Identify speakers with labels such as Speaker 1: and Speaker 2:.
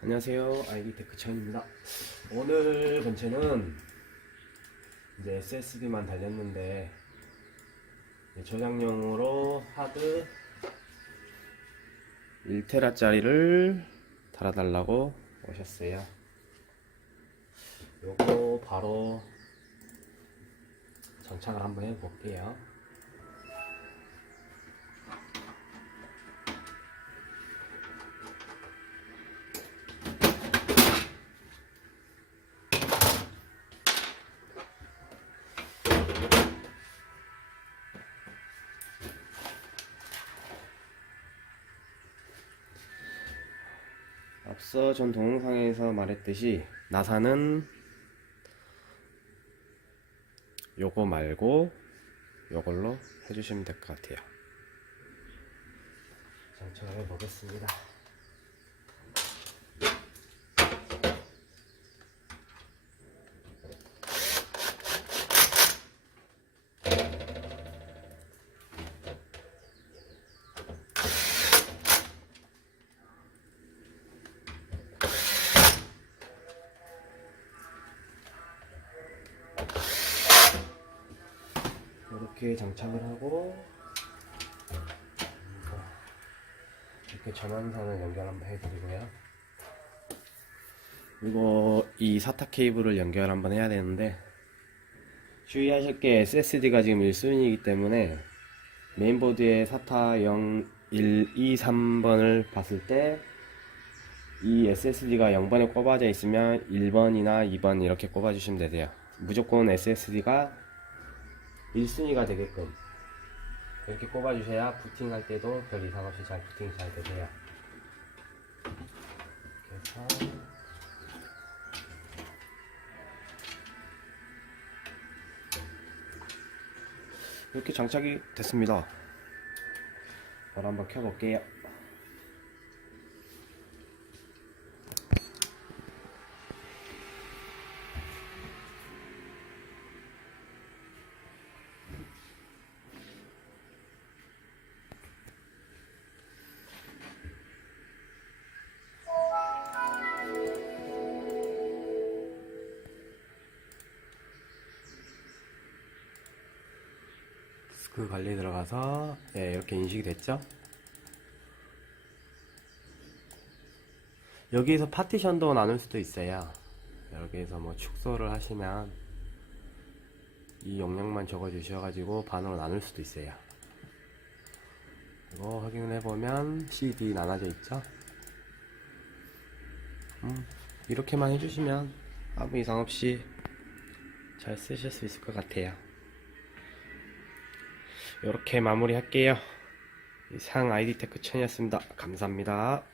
Speaker 1: 안녕하세요. 아이디 테크천입니다. 오늘 본체는 이제 SSD만 달렸는데 저장용으로 하드 1테라 짜리를 달아달라고 오셨어요. 요거 바로 장착을 한번 해볼게요 앞서 전 동영상에서 말했듯이 나사는 요거 말고 요걸로 해주시면 될 것 같아요. 장착을 해보겠습니다 이렇게 장착을 하고 이렇게 전원선을 연결 한번 해드리고요. 그리고 이 SATA 케이블을 연결 한번 해야 되는데 주의하실 게 SSD가 지금 1순위이기 때문에 메인보드에 SATA 0, 1, 2, 3번을 봤을 때 이 SSD가 0번에 꼽아져 있으면 1번이나 2번 이렇게 꼽아주시면 되세요. 무조건 SSD가 1순위가 되게끔 이렇게 꼽아주셔야 부팅할 때도 별 이상 없이 잘 부팅이 잘 되세요. 이렇게 해서 이렇게 장착이 됐습니다. 바로 한번 켜볼게요. 디스크 관리 들어가서 예, 이렇게 인식이 됐죠? 여기에서 파티션도 나눌 수도 있어요. 여기에서 뭐 축소를 하시면 이 용량만 적어 주셔가지고 반으로 나눌 수도 있어요. 이거 확인을 해보면 CD 나눠져 있죠? 음, 이렇게만 해주시면 아무 이상 없이 잘 쓰실 수 있을 것 같아요. 이렇게 마무리 할게요. 이상 아이디 테크 천이었습니다. 감사합니다.